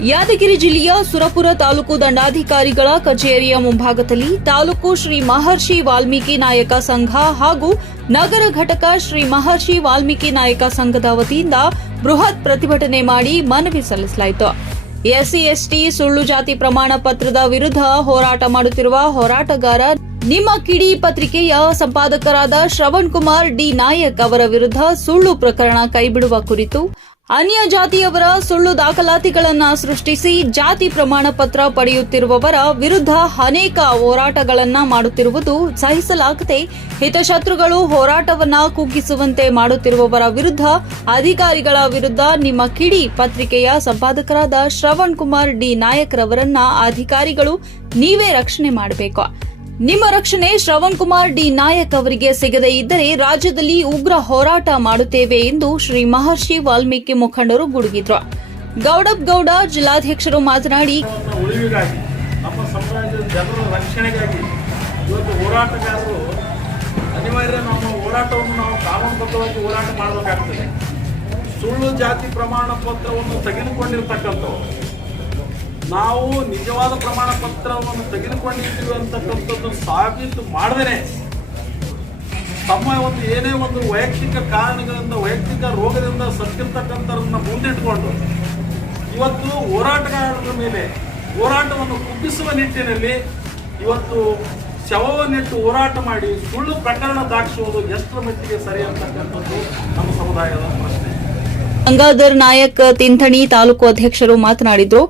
ಯಾದಗಿರಿ ಜಿಲ್ಲೆಯ ಸುರಪುರ ತಾಲೂಕು ದಂಡಾಧಿಕಾರಿಗಳ ಕಚೇರಿಯ ಮುಂಭಾಗದಲ್ಲಿ ತಾಲೂಕು ಶ್ರೀ ಮಹರ್ಷಿ ವಾಲ್ಮೀಕಿ ನಾಯಕ ಸಂಘ ಹಾಗೂ ನಗರ ಘಟಕ ಶ್ರೀ ಮಹರ್ಷಿ ವಾಲ್ಮೀಕಿ ನಾಯಕ ಸಂಘದ ವತಿಯಿಂದ ಬೃಹತ್ ಪ್ರತಿಭಟನೆ ಮಾಡಿ ಮನವಿ ಸಲ್ಲಿಸಲಾಯಿತು. ಎಸ್ಸಿ, ಎಸ್ಟಿ, ಸುಳ್ಳು ಜಾತಿ ಪ್ರಮಾಣ ಪತ್ರದ ವಿರುದ್ಧ ಹೋರಾಟ ಮಾಡುತ್ತಿರುವ ಹೋರಾಟಗಾರ ನಿಮ್ಮ ಕಿಡಿ ಪತ್ರಿಕೆಯ ಸಂಪಾದಕರಾದ ಶ್ರವಣ್ ಕುಮಾರ್ ಡಿ ನಾಯಕ್ ಅವರ ವಿರುದ್ಧ ಸುಳ್ಳು ಪ್ರಕರಣ ಕೈಬಿಡುವ ಕುರಿತು ಅನ್ಯ ಜಾತಿಯವರ ಸುಳ್ಳು ದಾಖಲಾತಿಗಳನ್ನು ಸೃಷ್ಟಿಸಿ ಜಾತಿ ಪ್ರಮಾಣ ಪತ್ರ ಪಡೆಯುತ್ತಿರುವವರ ವಿರುದ್ಧ ಅನೇಕ ಹೋರಾಟಗಳನ್ನು ಮಾಡುತ್ತಿರುವುದು ಸಹಿಸಲಾಗದೆ ಹಿತಶತ್ರುಗಳು ಹೋರಾಟವನ್ನ ಕುಗ್ಗಿಸುವಂತೆ ಮಾಡುತ್ತಿರುವವರ ವಿರುದ್ಧ ಅಧಿಕಾರಿಗಳ ವಿರುದ್ಧ ನಿಮ್ಮ ಕಿಡಿ ಪತ್ರಿಕೆಯ ಸಂಪಾದಕರಾದ ಶ್ರವಣ್ ಕುಮಾರ್ ಡಿ ನಾಯಕ್ ರವರನ್ನ ಅಧಿಕಾರಿಗಳು ನೀವೇ ರಕ್ಷಣೆ ಮಾಡಬೇಕು. ನಿಮ್ಮ ರಕ್ಷಣೆ ಶ್ರವಣ್ ಕುಮಾರ್ ಡಿ ನಾಯಕ್ ಅವರಿಗೆ ಸಿಗದೇ ಇದ್ದರೆ ರಾಜ್ಯದಲ್ಲಿ ಉಗ್ರ ಹೋರಾಟ ಮಾಡುತ್ತೇವೆ ಎಂದು ಶ್ರೀ ಮಹರ್ಷಿ ವಾಲ್ಮೀಕಿ ಮುಖಂಡರು ಗುಡುಗಿದ್ರು. ಗೌಡಬ್ ಗೌಡ ಜಿಲ್ಲಾಧ್ಯಕ್ಷರು ಮಾತನಾಡಿ ಜನರ ರಕ್ಷಣೆಗಾಗಿ ಇವತ್ತು ಅನಿವಾರ್ಯ ನಮ್ಮ ಹೋರಾಟವನ್ನು ಕಾನೂನುಬದ್ಧವಾಗಿ ಹೋರಾಟ ಸುಳ್ಳು ಜಾತಿ ಪ್ರಮಾಣ ಪತ್ರವನ್ನು ತೆಗೆದುಕೊಂಡಿರ್ತಕ್ಕಂಥವ್ರು ನಾವು ನಿಜವಾದ ಪ್ರಮಾಣ ಪತ್ರವನ್ನು ತೆಗೆದುಕೊಂಡಿದ್ದೀವಿ ಅಂತಕ್ಕಂಥದ್ದು ಸಾಬೀತು ಮಾಡದೇನೆ. ತಮ್ಮ ಒಂದು ಏನೇ ಒಂದು ವೈಯಕ್ತಿಕ ಕಾರಣಗಳಿಂದ, ವೈಯಕ್ತಿಕ ರೋಗದಿಂದ ಸತ್ತಿರ್ತಕ್ಕಂಥವ್ರನ್ನ ಮುಂದಿಟ್ಕೊಂಡು, ಇವತ್ತು ಹೋರಾಟಗಾರರ ಮೇಲೆ ಹೋರಾಟವನ್ನು ಕುಗ್ಗಿಸುವ ನಿಟ್ಟಿನಲ್ಲಿ ಇವತ್ತು ಶವವನ್ನಿಟ್ಟು ಹೋರಾಟ ಮಾಡಿ ಸುಳ್ಳು ಪ್ರಕರಣ ದಾಖಿಸುವುದು ಎಷ್ಟರ ಮಟ್ಟಿಗೆ ಸರಿ ಅಂತಕ್ಕಂಥದ್ದು ನಮ್ಮ ಸಮುದಾಯದ ಪ್ರಶ್ನೆ. ಗಂಗಾಧರ್ ನಾಯಕ್ ತಿಂಥಣಿ ತಾಲೂಕು ಅಧ್ಯಕ್ಷರು ಮಾತನಾಡಿದ್ರು.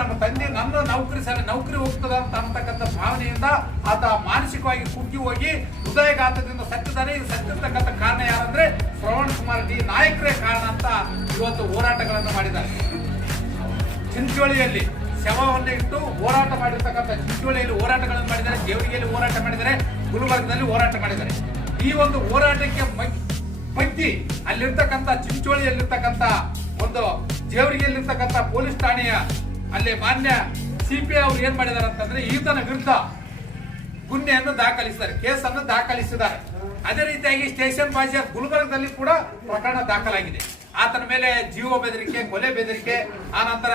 ನಮ್ಮ ತಂದೆ ನನ್ನ ನೌಕರಿ ಸರಿ, ನೌಕರಿ ಹೋಗ್ತದ ಅಂತ ಅಂತಕ್ಕಂಥ ಭಾವನೆಯಿಂದ ಆತ ಮಾನಸಿಕವಾಗಿ ಕುಗ್ಗಿ ಹೋಗಿ ಹೃದಯಘಾತದಿಂದ ಸತ್ತಿದ್ದಾರೆ ಇದು ಸತ್ತಿರ್ತಕ್ಕಂಥ ಕಾರಣ ಯಾರಂದ್ರೆ ಶ್ರವಣ್ ಕುಮಾರ್ ಡಿ ನಾಯಕರೇ ಕಾರಣ ಅಂತ ಇವತ್ತು ಹೋರಾಟಗಳನ್ನು ಮಾಡಿದ್ದಾರೆ. ಚಿಂಚೋಳಿಯಲ್ಲಿ ಶವವನ್ನು ಇಟ್ಟು ಹೋರಾಟ ಮಾಡಿರ್ತಕ್ಕಂಥ ಚಿಂಚೋಳಿಯಲ್ಲಿ ಹೋರಾಟಗಳನ್ನು ಮಾಡಿದ್ದಾರೆ. ದೇವರಿಗೆಯಲ್ಲಿ ಹೋರಾಟ ಮಾಡಿದ್ದಾರೆ. ಗುಲ್ಬರ್ಗದಲ್ಲಿ ಹೋರಾಟ ಮಾಡಿದ್ದಾರೆ. ಈ ಒಂದು ಹೋರಾಟಕ್ಕೆ ಮಗ್- ಮಗ್ಗಿ ಅಲ್ಲಿರ್ತಕ್ಕಂಥ ಚಿಂಚೋಳಿಯಲ್ಲಿರ್ತಕ್ಕಂಥ ಒಂದು ಜೇವರಿಗೆಯಲ್ಲಿರ್ತಕ್ಕಂಥ ಪೊಲೀಸ್ ಠಾಣೆಯ ಅಲ್ಲಿ ಮಾನ್ಯ ಸಿ ಪಿ ಅವ್ರು ಏನ್ ಮಾಡಿದಾರೆ ಅಂತಂದ್ರೆ ಈತನ ವಿರುದ್ಧ ಗುನ್ನೆಯನ್ನು ದಾಖಲಿಸಿದ್ದಾರೆ, ಕೇಸನ್ನು ದಾಖಲಿಸಿದ್ದಾರೆ. ಅದೇ ರೀತಿಯಾಗಿ ಸ್ಟೇಷನ್ ಬಾಜಿಯಾರ್ ಗುಲ್ಬರ್ಗದಲ್ಲಿ ಕೂಡ ಪ್ರಕರಣ ದಾಖಲಾಗಿದೆ. ಆತನ ಮೇಲೆ ಜೀವ ಬೆದರಿಕೆ, ಕೊಲೆ ಬೆದರಿಕೆ ಆನಂತರ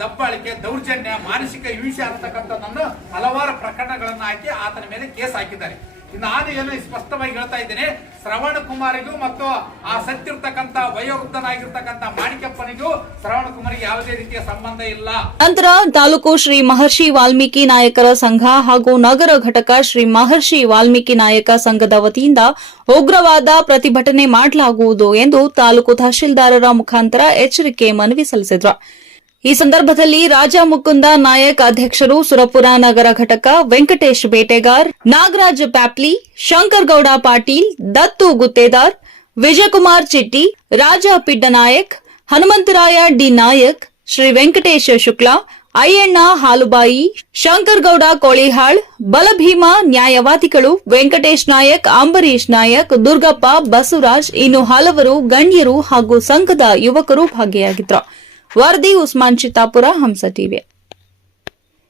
ದಬ್ಬಾಳಿಕೆ, ದೌರ್ಜನ್ಯ, ಮಾನಸಿಕ ಹಿಂಸೆ ಅಂತಕ್ಕಂಥದ್ದನ್ನು ಹಲವಾರು ಪ್ರಕರಣಗಳನ್ನು ಹಾಕಿ ಆತನ ಮೇಲೆ ಕೇಸ್ ಹಾಕಿದ್ದಾರೆ. ನಾನು ಏನು ಸ್ಪಷ್ಟವಾಗಿ ಹೇಳ್ತಾ ಇದ್ದೇನೆ. ಶ್ರವಣ ಕುಮಾರಿಗೂ ಮತ್ತು ಆ ಸತ್ತಿರ್ತಕ್ಕಂತ ವಯೋವೃದ್ಧನಾಗಿರ್ತಕ್ಕಂತ ಮಾಣಿಕಪ್ಪನಿಗೂ ಶ್ರವಣ ಕುಮಾರಿಗೆ ಯಾವುದೇ ರೀತಿಯ ಸಂಬಂಧ ಇಲ್ಲ. ನಂತರ ತಾಲೂಕು ಶ್ರೀ ಮಹರ್ಷಿ ವಾಲ್ಮೀಕಿ ನಾಯಕರ ಸಂಘ ಹಾಗೂ ನಗರ ಘಟಕ ಶ್ರೀ ಮಹರ್ಷಿ ವಾಲ್ಮೀಕಿ ನಾಯಕ ಸಂಘದ ವತಿಯಿಂದ ಉಗ್ರವಾದ ಪ್ರತಿಭಟನೆ ಮಾಡಲಾಗುವುದು ಎಂದು ತಾಲೂಕು ತಹಶೀಲ್ದಾರರ ಮುಖಾಂತರ ಎಚ್ಚರಿಕೆ ಮನವಿ ಸಲ್ಲಿಸಿದ್ರು. ಈ ಸಂದರ್ಭದಲ್ಲಿ ರಾಜ ಮುಕುಂದ ನಾಯಕ್ ಅಧ್ಯಕ್ಷರು ಸುರಪುರ ನಗರ ಘಟಕ ವೆಂಕಟೇಶ್ ಬೇಟೆಗಾರ್, ನಾಗರಾಜ್ ಪ್ಯಾಪ್ಲಿ, ಶಂಕರ್ ಗೌಡ ಪಾಟೀಲ್, ದತ್ತು ಗುತ್ತೇದಾರ್, ವಿಜಯಕುಮಾರ್ ಚಿಟ್ಟಿ, ರಾಜ ಪಿಡ್ಡನಾಯಕ್ ಹನುಮಂತರಾಯ ಡಿ ನಾಯಕ್, ಶ್ರೀ ವೆಂಕಟೇಶ್ ಶುಕ್ಲಾ, ಅಯ್ಯಣ್ಣ ಹಾಲುಬಾಯಿ ಶಂಕರಗೌಡ ಕೋಳಿಹಾಳ್, ಬಲಭೀಮ ನ್ಯಾಯವಾದಿಗಳು, ವೆಂಕಟೇಶ್ ನಾಯಕ್ ಅಂಬರೀಶ್ ನಾಯಕ್, ದುರ್ಗಪ್ಪ ಬಸವರಾಜ್, ಇನ್ನು ಹಲವರು ಗಣ್ಯರು ಹಾಗೂ ಸಂಘದ ಯುವಕರು ಭಾಗಿಯಾಗಿದ್ರು ವರದಿ ಉಸ್ಮಾನ್ ಚಿತ್ತಾಪುರ ಹಂಸ ಟಿವಿ